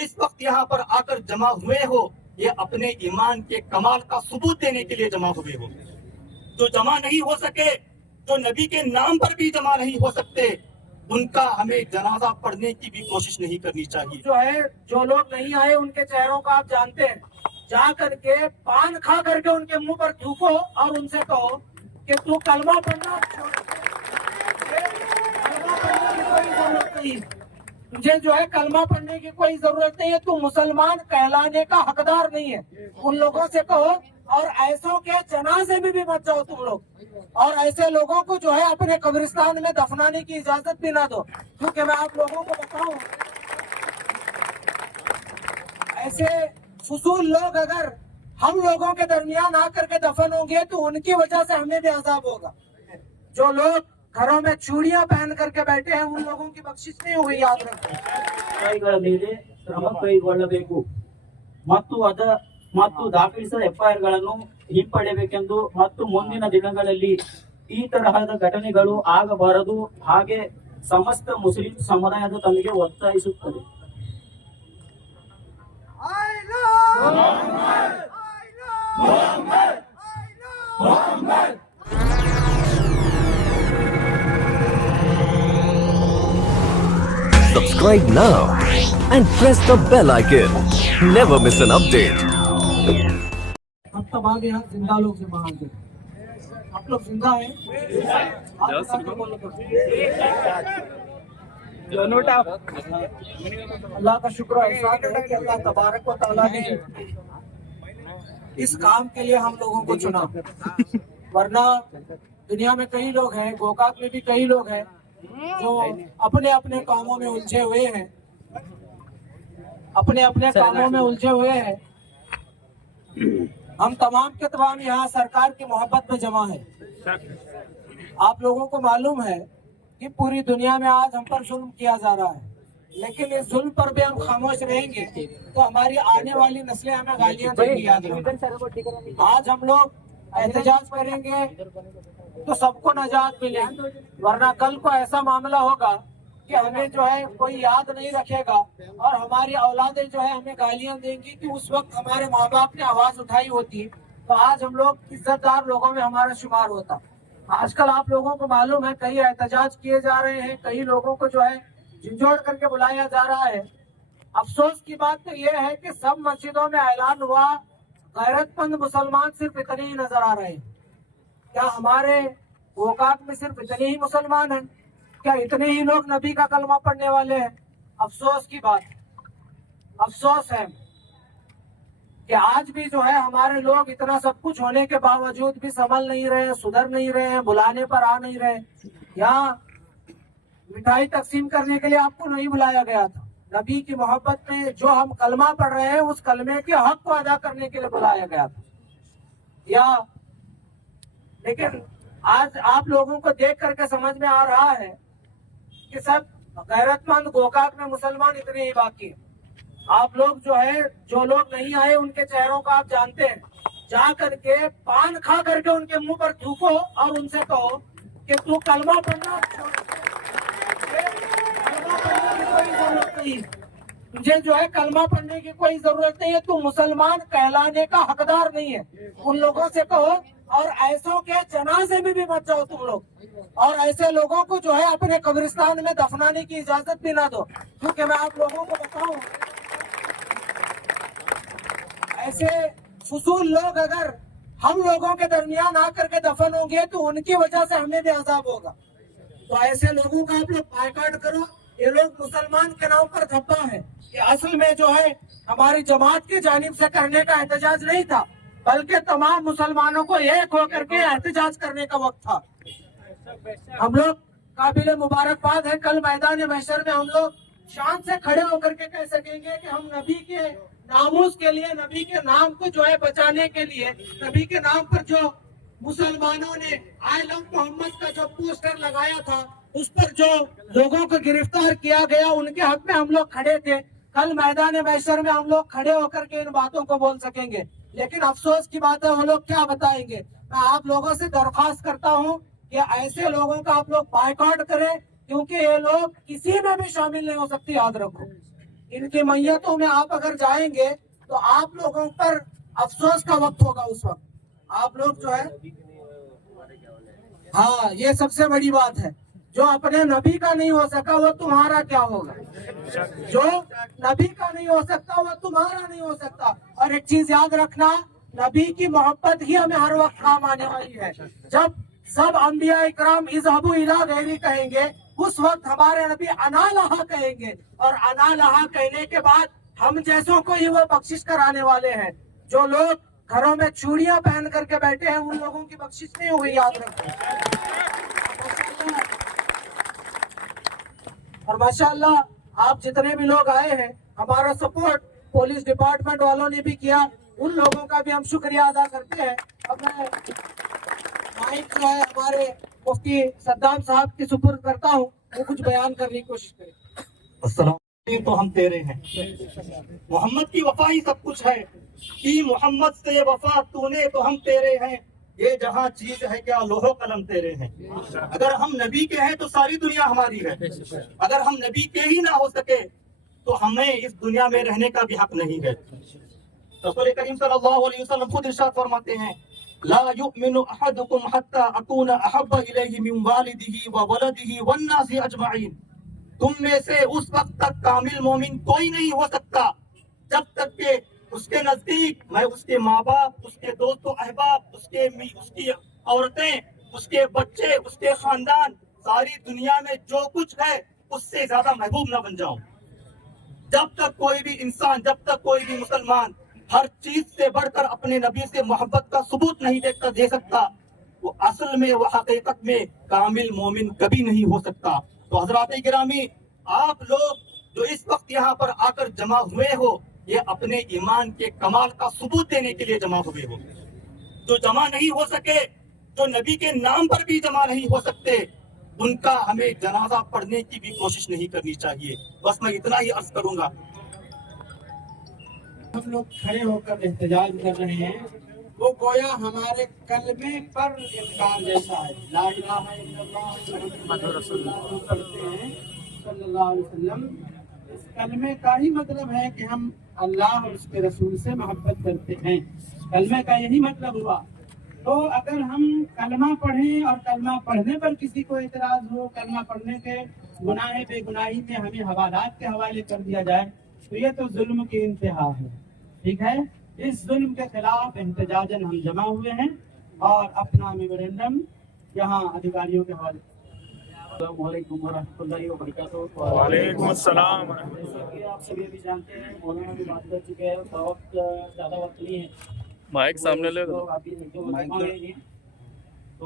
इस वक्त यहाँ पर आकर जमा हुए हो, ये अपने ईमान के कमाल का सबूत देने के लिए जमा हुए हो। जो जमा नहीं हो सके, जो नबी के नाम पर भी जमा नहीं हो सकते, उनका हमें जनाजा पढ़ने की भी कोशिश नहीं करनी चाहिए। जो है, जो लोग नहीं आए उनके चेहरों का आप जानते हैं, जा करके पान खा करके उनके मुंह पर थूको और उनसे कहो कि तू कलमा पढ़ना छोड़ दे। कलमा पढ़ने की कोई जरूरत नहीं, तुझे जो है कलमा पढ़ने की कोई जरूरत नहीं है, तू मुसलमान कहलाने का हकदार नहीं है। उन लोगों से कहो, और ऐसों के जनाजे में भी मत जाओ तुम लोग, और ऐसे लोगों को जो है अपने कब्रिस्तान में दफनाने की इजाजत भी ना दो। क्योंकि मैं आप लोगों को बताऊं, ऐसे फजूल लोग अगर हम लोगों के दरमियान आकर के दफन होंगे तो उनकी वजह से हमें भी अजाब होगा। जो लोग घरों में चूड़ियां पहन करके बैठे हैं, उन लोगों की बख्शिश नहीं हुई, याद रखें। ಮೇಲೆ ಕ್ರಮ ಕೈಗೊಳ್ಳಬೇಕು ಮತ್ತು ದಾಖಲಿಸಿದ ಎಫ್ಐಆರ್ ಗಳನ್ನು ಹಿಂಪಡೆಯಬೇಕೆಂದು ಮತ್ತು ಮುಂದಿನ ದಿನಗಳಲ್ಲಿ ಈ ತರಹದ ಘಟನೆಗಳು ಆಗಬಾರದು ಹಾಗೆ ಸಮಸ್ತ ಮುಸ್ಲಿಂ ಸಮುದಾಯದ ತಮಗೆ ಒತ್ತಾಯಿಸುತ್ತದೆ. Subscribe now and press the bell icon. Never miss an update. हम तमाम यहाँ जिंदा लोग जमा हैं। आप लोग जिंदा हैं? अल्लाह का शुक्र एहसान है कि अल्लाह तबारक व तआला ने इस काम के लिए हम लोगों को चुना, वरना दुनिया में कई लोग हैं, गोकाक में भी कई लोग हैं जो अपने अपने कामों में उलझे हुए हैं, अपने अपने कामों में उलझे हुए हैं। हम तमाम के तमाम यहाँ सरकार की मोहब्बत में जमा है। आप लोगों को मालूम है कि पूरी दुनिया में आज हम पर जुल्म किया जा रहा है, लेकिन इस जुल्म पर भी हम खामोश रहेंगे तो हमारी आने वाली नस्लें हमें गालियां देंगी। याद रखें, आज हम लोग एहतजाज करेंगे तो सबको नजात मिलेगी, वरना कल को ऐसा मामला होगा कि हमें जो है कोई याद नहीं रखेगा और हमारी औलादें जो है हमें गालियां देंगी कि उस वक्त हमारे माँ बाप ने आवाज उठाई होती तो आज हम लोग इज्जतदार लोगों में हमारा शुमार होता। आजकल आप लोगों को मालूम है कई एहतजाज किए जा रहे हैं, कई लोगों को जो है झिझोड़ करके बुलाया जा रहा है। अफसोस की बात तो ये है कि सब मस्जिदों में ऐलान हुआ, गैरतमंद मुसलमान सिर्फ इतने ही नजर आ रहे हैं। क्या हमारे गोकाक में सिर्फ इतने ही मुसलमान हैं? क्या इतने ही लोग नबी का कलमा पढ़ने वाले हैं? अफसोस की बात, अफसोस है कि आज भी जो है हमारे लोग इतना सब कुछ होने के बावजूद भी संभल नहीं रहे, सुधर नहीं रहे, बुलाने पर आ नहीं रहे। यहाँ मिठाई तकसीम करने के लिए आपको नहीं बुलाया गया था, नबी की मोहब्बत में जो हम कलमा पढ़ रहे हैं उस कलमे के हक को अदा करने के लिए बुलाया गया था। या लेकिन आज आप लोगों को देख करके समझ में आ रहा है कि सब गैरतमंद गोकाक में मुसलमान इतने ही बाकी हैं। आप लोग जो है, जो लोग नहीं आए उनके चेहरों का आप जानते हैं, जा करके पान खा करके उनके मुंह पर थूको और उनसे कहो कि तू कलमा पढ़ना छोड़ दे। कलमा पढ़ने की कोई जरूरत नहीं, तुझे जो है कलमा पढ़ने की कोई जरूरत नहीं है, तू मुसलमान कहलाने का हकदार नहीं है। उन लोगों से कहो, और ऐसों के जनाजे में भी मत जाओ तुम लोग, और ऐसे लोगों को जो है अपने कब्रिस्तान में दफनाने की इजाजत भी ना दो। क्योंकि मैं आप लोगों को बताऊं, ऐसे फजूल लोग अगर हम लोगों के दरमियान आकर के दफन होंगे तो उनकी वजह से हमें भी अजाब होगा। तो ऐसे लोगों का आप लोग बायकॉट करो। ये लोग मुसलमान के नाम पर धब्बा है, ये असल में जो है हमारी जमात की जानिब से करने का एहतजाज नहीं था, बल्कि तमाम मुसलमानों को एक होकर के एहतजाज करने का वक्त था। हम लोग काबिल मुबारकबाद है, कल मैदान महशर में हम लोग शान से खड़े होकर के कह सकेंगे कि हम नबी के नामूस के लिए, नबी के नाम को जो है बचाने के लिए, नबी के नाम पर जो मुसलमानों ने आई लव मोहम्मद का जो पोस्टर लगाया था, उस पर जो लोगों को गिरफ्तार किया गया, उनके हक में हम लोग खड़े थे। कल मैदान महशर में हम लोग खड़े होकर के इन बातों को बोल सकेंगे। लेकिन अफसोस की बात है, वो लोग क्या बताएंगे। मैं आप लोगों से दरख्वास्त करता हूँ कि ऐसे लोगों का आप लोग बायकॉट करें, क्योंकि ये लोग किसी में भी शामिल नहीं हो सकते। याद रखो, इनकी मैयतों में आप अगर जाएंगे तो आप लोगों पर अफसोस का वक्त होगा। उस वक्त आप लोग जो है, हाँ, ये सबसे बड़ी बात है। जो अपने नबी का नहीं हो सका वो तुम्हारा क्या होगा? जो नबी का नहीं हो सकता वो तुम्हारा नहीं हो सकता। और एक चीज याद रखना, नबी की मोहब्बत ही हमें हर वक्त काम आने वाली है। जब सब अंबिया इकराम इज़हबू इला गैरी कहेंगे, उस वक्त हमारे नबी अना लहा कहेंगे, और अना लहा कहने के बाद हम जैसों को ही वो बख्शिश कराने वाले हैं। जो लोग घरों में चूड़ियां पहन करके बैठे हैं उन लोगों की बख्शिश नहीं हुई, याद रखें। और माशाअल्लाह आप जितने भी लोग आए हैं, हमारा सपोर्ट पुलिस डिपार्टमेंट वालों ने भी किया, उन लोगों का भी हम शुक्रिया अदा करते हैं। अब मैं माइक जो है हमारे मुफ्ती सद्दाम साहब की सुपुर्द करता हूँ, वो कुछ बयान करने की कोशिश करें। अस्सलाम तो हम तेरे हैं, मोहम्मद की वफा ही सब कुछ है, कि मोहम्मद से ये वफा तूने तो हम तेरे हैं, ये जहाँ चीज है क्या लोहो कलम तेरे हैं। अगर हम नबी के हैं तो सारी दुनिया हमारी है, अगर हम नबी के ही ना हो सके तो हमें इस दुनिया में रहने का भी हक नहीं है। रसूल करीम सल्लल्लाहु अलैहि वसल्लम खुद इरशाद फरमाते हैं, ला युमिनु अहदुकुम हत्ता अकूना अहब्बा इलैहि मिन वालिदिही व वलदिही वन नासी अजमाइन। तुम में से उस वक्त तक कामिल मोमिन कोई नहीं हो सकता जब तक के उसके नजदीक मैं उसके माँ बाप, उसके दोस्तों अहबाब, उसकी औरतें, उसके बच्चे, उसके खानदान, सारी दुनिया में जो कुछ है उससे ज्यादा महबूब न बन जाऊं। जब तक कोई भी इंसान, जब तक कोई भी मुसलमान हर चीज से बढ़कर अपने नबी से मोहब्बत का सबूत नहीं दे सकता, वो असल में, वो हकीकत में कामिल मोमिन कभी नहीं हो सकता। तो हजरात गिरामी, आप लोग जो इस वक्त यहाँ पर आकर जमा हुए हो, ये अपने ईमान के कमाल का सबूत देने के लिए जमा हुए हो। जो जमा नहीं हो सके, जो नबी के नाम पर भी जमा नहीं हो सकते, उनका हमें जनाजा पढ़ने की भी कोशिश नहीं करनी चाहिए। बस मैं इतना ही अर्ज करूंगा। हम लोग खड़े होकर एहतजाज कर रहे हैं, वो गोया हमारे कलमे पर इनकार जैसा है। ला इलाहा इल्लल्लाह मुहम्मदुर रसूलुल्लाह पढ़ते हैं सल्लल्लाहु अलैहि वसल्लम। इस कलमे का ही मतलब है कि हम अल्लाह और उसके रसूल से मोहब्बत करते हैं। कलमे का यही मतलब हुआ। तो अगर हम कलमा पढ़ें और कलमा पढ़ने पर किसी को एतराज हो, कलमा पढ़ने के गुनाह बेगुनाही में हमें हवालात के हवाले कर दिया जाए, तो ये तो जुल्म की इंतहा है। ठीक है, इस जुल्म के खिलाफ एहतजाजन हम जमा हुए हैं और अपना मेमोरेंडम यहाँ अधिकारियों के हवाले। वालेकुम रहमतुल्लाहि व बरकातहू। वालेकुम अस्सलाम। आप सभी भी जानते हैं, मौलाना भी बात कर चुके हैं, वक्त ज़्यादा वक्त नहीं है। माइक सामने ले,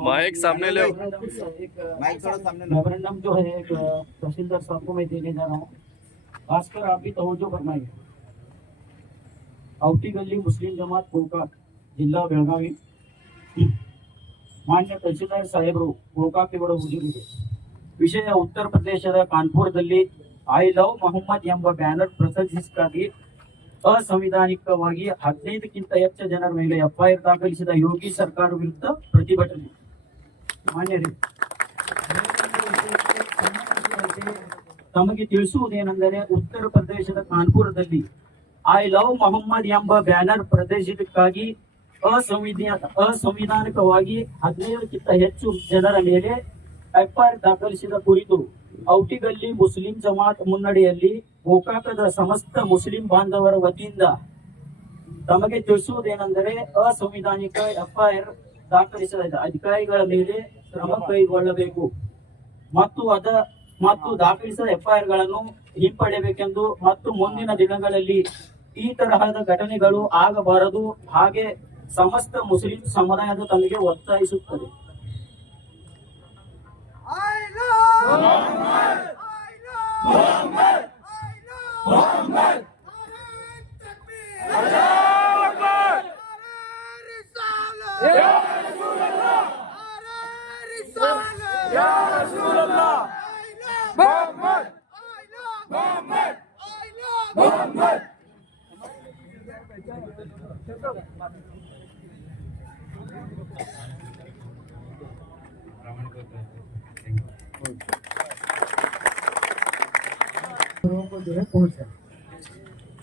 माइक सामने ले। मेमोरेंडम जो है एक तहसीलदार साहब को मैं देने जा रहा हूँ, खासकर आप भी तवज्जो फरमाइए। औटी गल्ली मुस्लिम जमात ಗೋಕಾಕ್ ಜಿಲ್ಲಾ ಬೆಳಗಾವಿ ಮಾನ್ಯ ತಹಸೀಲ್ದಾರ್ ಸಾಹೇಬರು ಗೋಕಾಕ್ ಇವರ ಹುಜೂರಿಗೆ ವಿಷಯ ಉತ್ತರ ಪ್ರದೇಶದ ಕಾನ್ಪುರದಲ್ಲಿ ಐ ಲವ್ ಮೊಹಮ್ಮದ್ ಎಂಬ ಬ್ಯಾನರ್ ಪ್ರದರ್ಶಿಸಿಗಾಗಿ ಅಸಂವಿಧಾನಿಕವಾಗಿ 15ಕ್ಕಿಂತ ಹೆಚ್ಚು ಜನರ ಮೇಲೆ ಎಫ್ಐಆರ್ ದಾಖಲಿಸಿದ ಯೋಗಿ ಸರ್ಕಾರ ವಿರುದ್ಧ ಪ್ರತಿಭಟನೆ. ಮಾನ್ಯರೇ, ತಮಗೆ ತಿಳಿಸುವುದೇನೆಂದರೆ ಉತ್ತರ ಪ್ರದೇಶದ ಕಾನ್ಪುರದಲ್ಲಿ ಐ ಲವ್ ಮೊಹಮ್ಮದ್ ಎಂಬ ಬ್ಯಾನರ್ ಪ್ರದರ್ಶನಕ್ಕಾಗಿ ಅಸಂವಿಧಾನಿಕವಾಗಿ 15ಕ್ಕಿಂತ ಹೆಚ್ಚು ಜನರ ಮೇಲೆ ಎಫ್ಐಆರ್ ದಾಖಲಿಸಿದ ಕುರಿತು ಔಟಿಗಲ್ಲಿ ಮುಸ್ಲಿಂ ಜಮಾತ್ ಮುನ್ನಡೆಯಲ್ಲಿ ಗೋಕಾಕದ ಸಮಸ್ತ ಮುಸ್ಲಿಂ ಬಾಂಧವರ ವತಿಯಿಂದ ತಮಗೆ ತಿಳಿಸುವುದೇನೆಂದರೆ ಅಸಂವಿಧಾನಿಕ ಎಫ್ಐಆರ್ ದಾಖಲಿಸಿದ ಅಧಿಕಾರಿಗಳ ಮೇಲೆ ಕ್ರಮ ಕೈಗೊಳ್ಳಬೇಕು ಮತ್ತು ದಾಖಲಿಸಿದ ಎಫ್ಐಆರ್ ಗಳನ್ನು ಹಿಂಪಡೆಯಬೇಕೆಂದು ಮತ್ತು ಮುಂದಿನ ದಿನಗಳಲ್ಲಿ ಈ ತರಹದ ಘಟನೆಗಳು ಆಗಬಾರದು ಹಾಗೆ ಸಮಸ್ತ ಮುಸ್ಲಿಂ ಸಮುದಾಯದ ತಮಗೆ ಒತ್ತಾಯಿಸುತ್ತದೆ. को जो है पहुंचा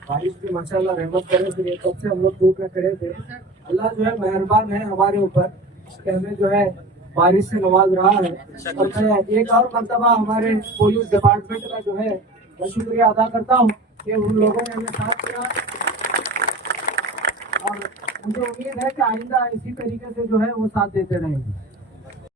बारिश की माशाल्लाह रहमत करे। फिर कब से हम लोग धूप में खड़े थे, अल्लाह जो है मेहरबान है हमारे ऊपर कि हमें जो है बारिश से नवाज रहा है। और मैं एक और मरतबा हमारे पुलिस डिपार्टमेंट का जो है मैं शुक्रिया अदा करता हूँ कि उन लोगों ने हमें साथ दिया, और मुझे उम्मीद है कि आइंदा इसी तरीके से जो है वो साथ देते रहेंगे।